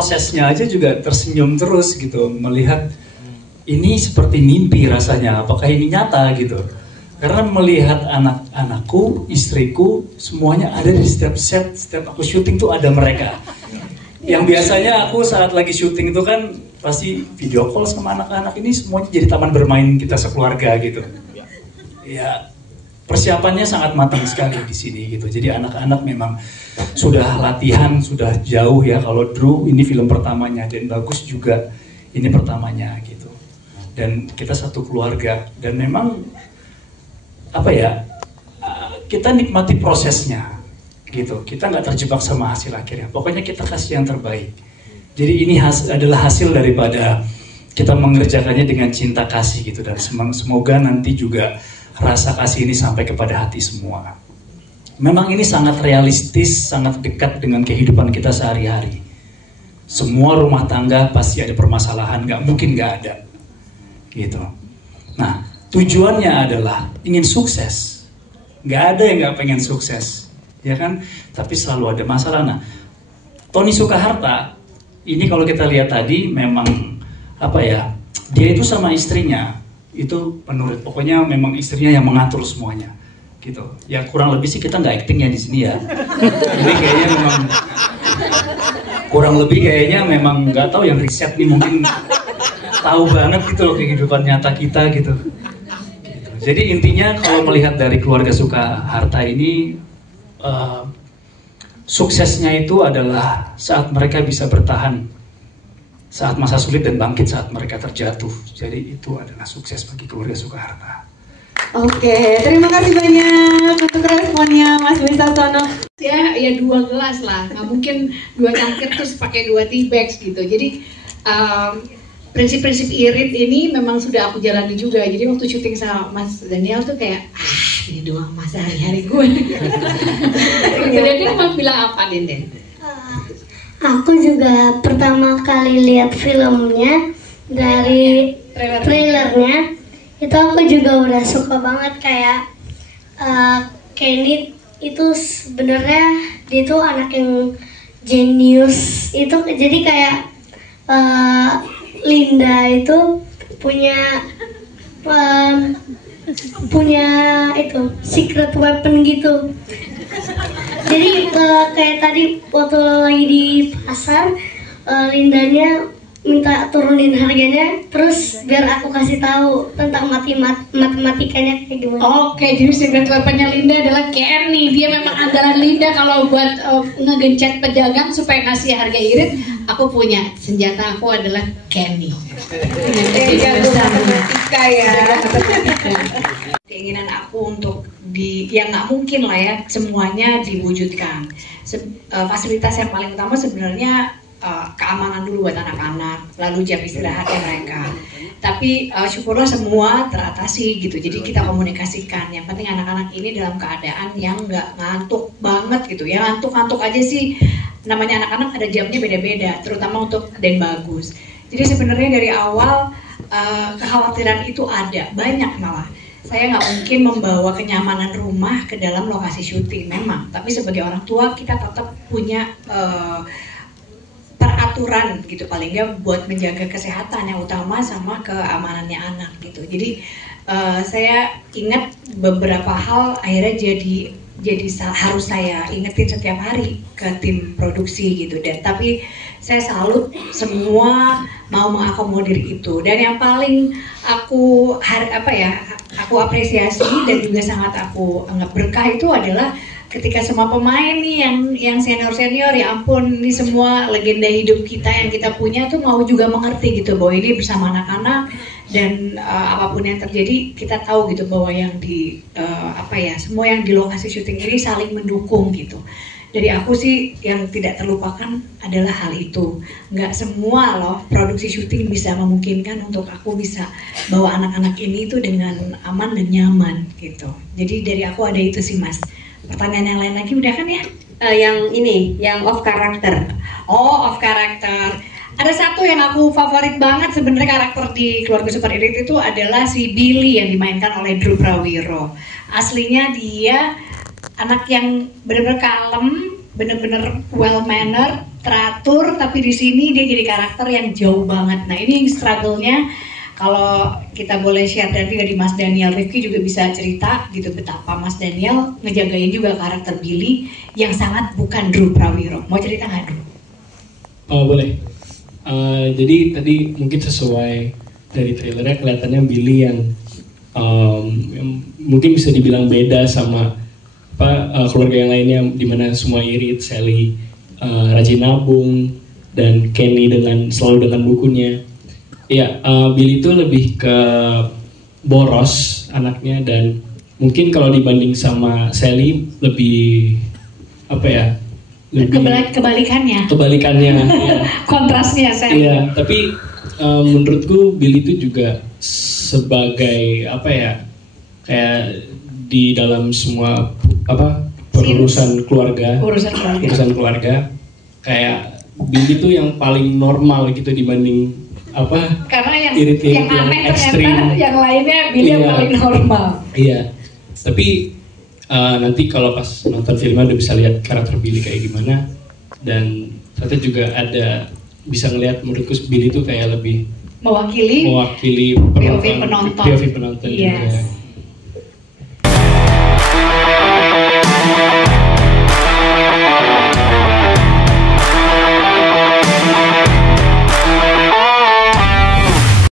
prosesnya aja juga tersenyum terus gitu, melihat ini seperti mimpi rasanya, apakah ini nyata gitu. Karena melihat anak-anakku, istriku, semuanya ada di setiap set, setiap aku syuting tuh ada mereka. Yang biasanya aku saat lagi syuting itu kan pasti video call sama anak-anak, ini semuanya jadi taman bermain kita sekeluarga gitu. Ya, persiapannya sangat matang sekali di sini gitu. Jadi anak-anak memang sudah latihan, sudah jauh ya. Kalau Drew ini film pertamanya dan Bagus juga ini pertamanya gitu. Dan kita satu keluarga dan memang apa ya, kita nikmati prosesnya gitu. Kita nggak terjebak sama hasil akhirnya. Pokoknya kita kasih yang terbaik. Jadi ini adalah hasil daripada kita mengerjakannya dengan cinta kasih gitu. Dan semoga nanti juga rasa kasih ini sampai kepada hati semua. Memang ini sangat realistis, sangat dekat dengan kehidupan kita sehari-hari. Semua rumah tangga pasti ada permasalahan, nggak mungkin nggak ada gitu. Nah, tujuannya adalah ingin sukses. Nggak ada yang nggak pengen sukses, ya kan? Tapi selalu ada masalah. Nah, Tony Soekarta ini kalau kita lihat tadi memang apa ya? Dia itu sama istrinya itu penurut. Pokoknya memang istrinya yang mengatur semuanya, gitu. Ya kurang lebih sih kita nggak acting ya di sini ya. Ini kayaknya memang kurang lebih kayaknya memang nggak tahu yang riset nih mungkin tahu banget gitu loh kehidupan nyata kita gitu. Jadi intinya kalau melihat dari keluarga Soekarta ini, suksesnya itu adalah saat mereka bisa bertahan saat masa sulit dan bangkit saat mereka terjatuh. Jadi itu adalah sukses bagi keluarga Soekarta. Oke, terima kasih banyak untuk responnya Mas Wisasono. Ya 2 gelas lah, nggak mungkin 2 cangkir terus pakai 2 tea bags gitu. Jadi prinsip-prinsip irit ini memang sudah aku jalani juga. Jadi waktu syuting sama Mas Daniel tuh kayak ini doang masa hari-hari gue. Daniel mau bilang apa, Den? Aku juga pertama kali lihat filmnya dari trailernya, itu aku juga udah suka banget kayak Kenny itu sebenarnya dia tuh anak yang jenius itu. Jadi kayak Linda itu punya itu secret weapon gitu. Jadi kayak tadi waktu lagi di pasar, Lindanya minta turunin harganya, terus biar aku kasih tahu tentang matematikanya kayak gimana. Oke, jadi secret weaponnya Linda adalah Kenny. Dia memang andalan Linda kalau buat ngegencet pedagang supaya kasih harga irit. Aku punya senjata, aku adalah Kenny. Matematika ya. Keinginan aku untuk yang nggak mungkin lah ya semuanya diwujudkan. Fasilitas yang paling utama sebenarnya keamanan dulu buat anak-anak, lalu jam istirahatnya mereka. Tapi syukurlah semua teratasi gitu. Jadi kita komunikasikan. Yang penting anak-anak ini dalam keadaan yang nggak ngantuk banget gitu. Ya ngantuk-ngantuk aja sih. Namanya anak-anak ada jamnya beda-beda, terutama untuk Den Bagus. Jadi sebenarnya dari awal kekhawatiran itu ada, banyak malah. Saya nggak mungkin membawa kenyamanan rumah ke dalam lokasi syuting memang. Tapi sebagai orang tua kita tetap punya peraturan gitu paling nggak buat menjaga kesehatan yang utama sama keamanannya anak gitu. Jadi saya ingat beberapa hal akhirnya jadi harus saya ingetin setiap hari ke tim produksi gitu. Dan tapi saya salut semua mau mengakomodir itu. Dan yang paling aku apresiasi dan juga sangat aku anggap berkah itu adalah ketika semua pemain nih yang senior ya ampun, ini semua legenda hidup kita yang kita punya tuh mau juga mengerti gitu bahwa ini bersama anak-anak dan apapun yang terjadi kita tahu gitu bahwa yang semua yang di lokasi syuting ini saling mendukung gitu. Dari aku sih yang tidak terlupakan adalah hal itu. Nggak semua loh produksi syuting bisa memungkinkan untuk aku bisa bawa anak-anak ini itu dengan aman dan nyaman gitu. Jadi dari aku ada itu sih Mas. Pertanyaan yang lain lagi udah kan ya? Yang off karakter. Oh, off karakter. Ada satu yang aku favorit banget sebenarnya karakter di Keluarga Super Irit itu adalah si Billy yang dimainkan oleh Drew Prawiro. Aslinya dia anak yang benar-benar kalem, benar-benar well mannered, teratur, tapi di sini dia jadi karakter yang jauh banget. Nah ini yang struggle-nya, kalau kita boleh share dari Mas Daniel, Rifki juga bisa cerita gitu betapa Mas Daniel ngejagain juga karakter Billy yang sangat bukan Drew Prawiro. Mau cerita nggak Drew? Oh boleh. Jadi tadi mungkin sesuai dari trailernya kelihatannya Billy yang mungkin bisa dibilang beda sama keluarga yang lainnya, dimana semua irit, Sally rajin nabung, dan Kenny selalu dengan bukunya. Ya, Billy itu lebih ke boros anaknya, dan mungkin kalau dibanding sama Sally lebih kebalikannya. Ya. Kontrasnya Sally. Iya, tapi menurutku Billy itu juga sebagai kayak di dalam semua urusan keluarga, kayak Billy itu yang paling normal gitu dibanding karena yang irit-irit yang aneh ekstrim. ternyata yang lainnya Billy yang paling normal. Iya, tapi nanti kalau pas nonton filmnya udah bisa lihat karakter Billy kayak gimana, dan ternyata juga bisa ngelihat menurutku Billy itu kayak lebih mewakili POV penonton Yes. juga.